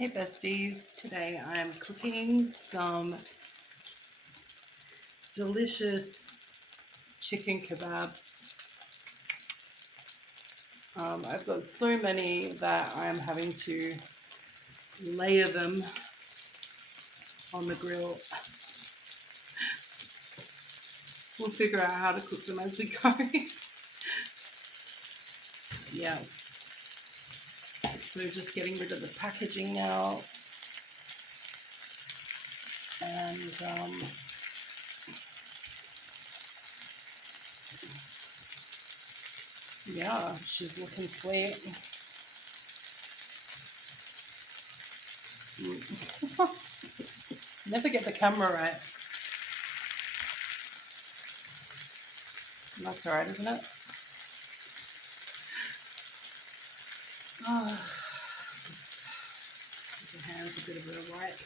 Hey besties, today I'm cooking some delicious chicken kebabs. I've got so many that I'm having to layer them on the grill. We'll figure out how to cook them as we go. Yeah, so just getting rid of the packaging now. And yeah, she's looking sweet. Never get the camera right. That's alright, isn't it? Oh, give your hands a bit of a wipe.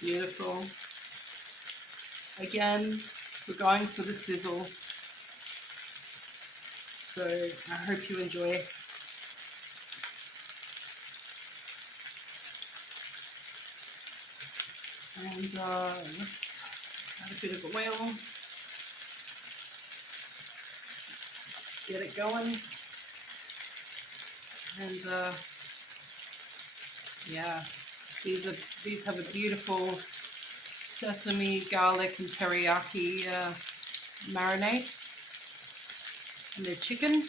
Beautiful. Again, we're going for the sizzle. So I hope you enjoy. And let's add a bit of oil. Get it going. And yeah, these have a beautiful sesame, garlic, and teriyaki marinade. And they're chicken.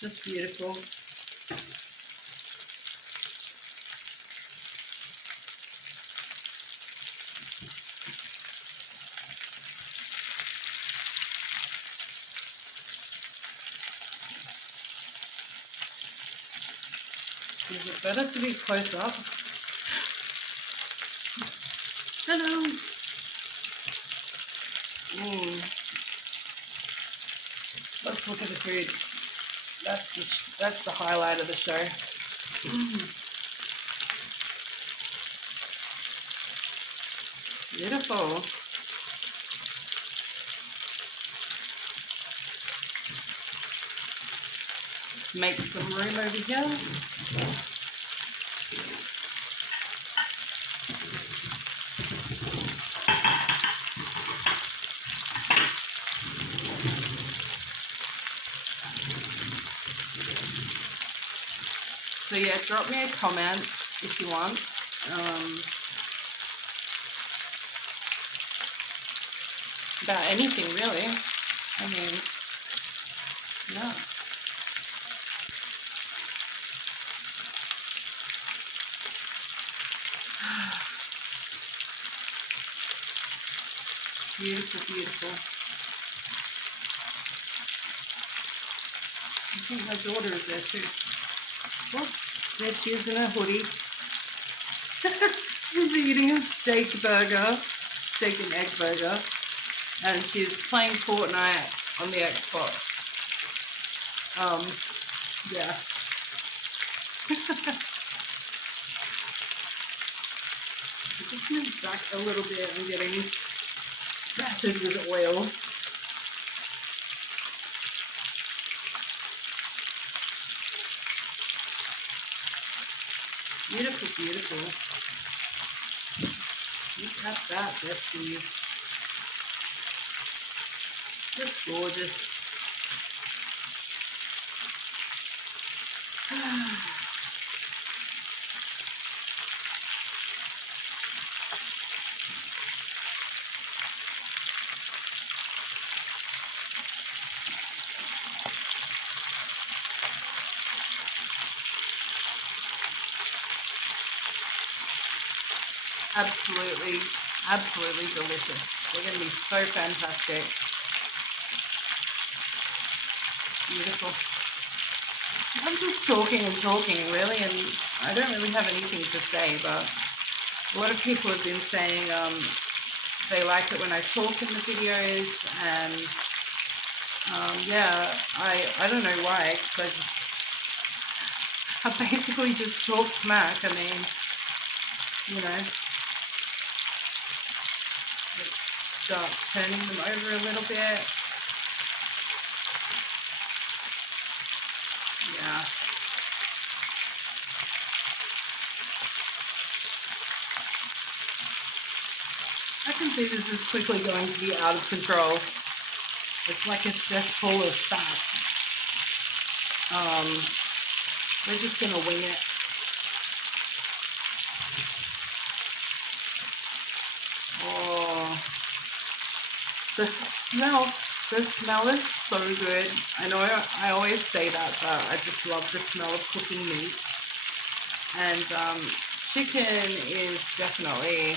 Just beautiful. Is it better to be close up? Hello. Let's look at the food. That's the highlight of the show. Beautiful. Make some room over here. So yeah, drop me a comment if you want. About anything really. I mean, yeah. Beautiful, beautiful. I think my daughter is there too. Oh, there she is in her hoodie. She's eating a steak and egg burger, and she's playing Fortnite on the Xbox. Yeah. I just moved back a little bit. I'm getting spattered with oil. Beautiful, beautiful. Look at that, besties. Just gorgeous. Absolutely, absolutely delicious. They're going to be so fantastic. Beautiful. I'm just talking and talking, really, and I don't really have anything to say, but a lot of people have been saying they like it when I talk in the videos, and yeah, I don't know why, because I basically just talk smack. I mean, you know, Let's start turning them over a little bit. Yeah. I can see this is quickly going to be out of control. It's like a cesspool of fat. We're just gonna wing it. Oh, the smell is so good. I know I always say that, but I just love the smell of cooking meat. And chicken is definitely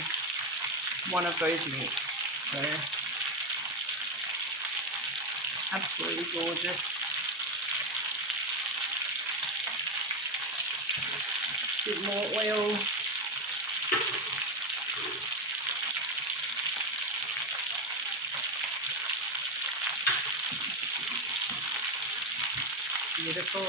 one of those meats. So absolutely gorgeous. Bit more oil. Beautiful.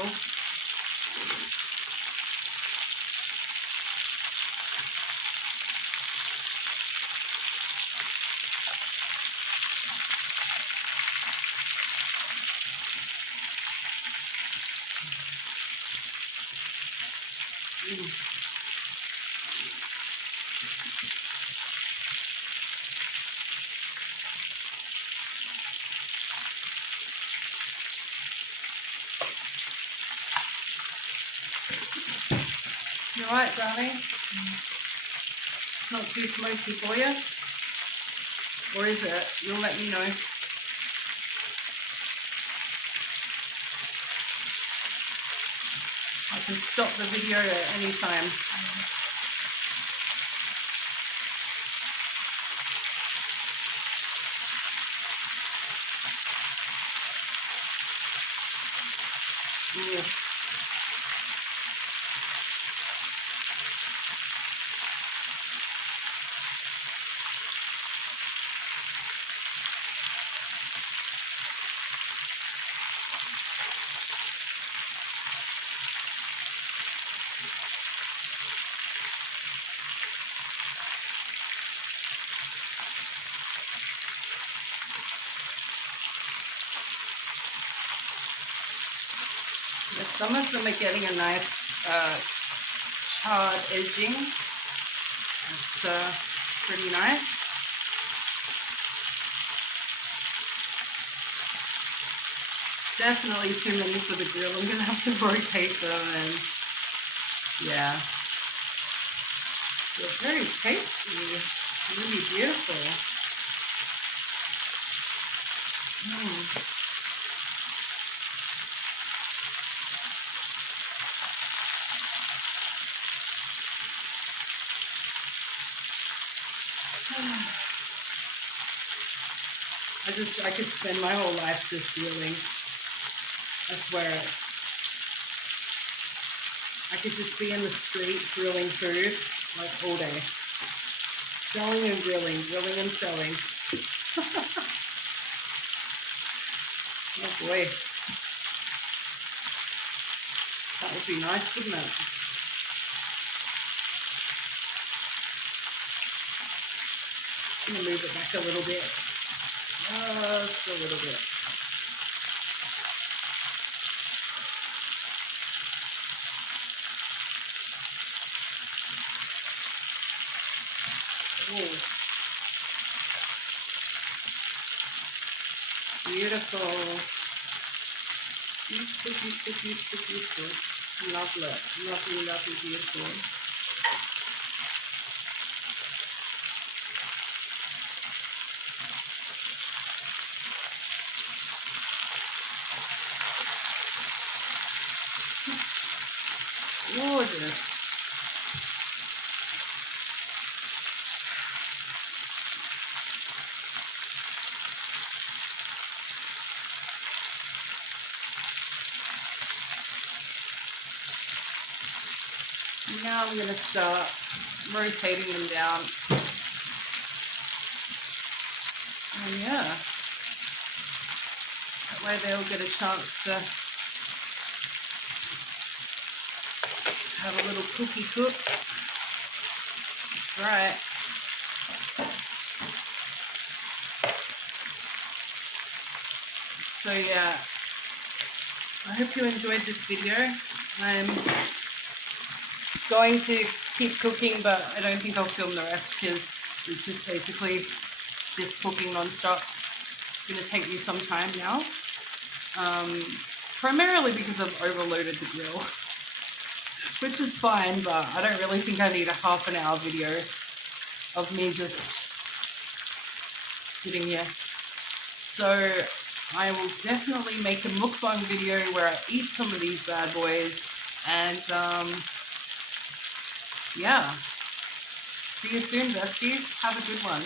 You alright, darling? Not too smoky for you? Or is it? You'll let me know. I can stop the video at any time. Yeah. Some of them are getting a nice charred edging. That's pretty nice. Definitely too many for the grill. I'm gonna have to rotate them, and yeah. They're very tasty. Really beautiful. I could spend my whole life just grilling. I swear it. I could just be in the street grilling food like all day. Selling and grilling, grilling and selling. Oh boy. That would be nice, wouldn't it? I'm gonna move it back a little bit. Just a little bit. Ooh. Beautiful. Beautiful, beautiful, beautiful, beautiful. Lovely, lovely, lovely, beautiful. Gorgeous. Now I'm going to start rotating them down. And yeah, that way they'll get a chance to have a little cookie cook. That's right. So yeah, I hope you enjoyed this video. I'm going to keep cooking, but I don't think I'll film the rest because it's just basically this cooking non-stop. It's going to take me some time now. Primarily because I've overloaded the grill, which is fine, but I don't really think I need a half an hour video of me just sitting here. So I will definitely make a mukbang video where I eat some of these bad boys, and yeah, see you soon, besties. Have a good one.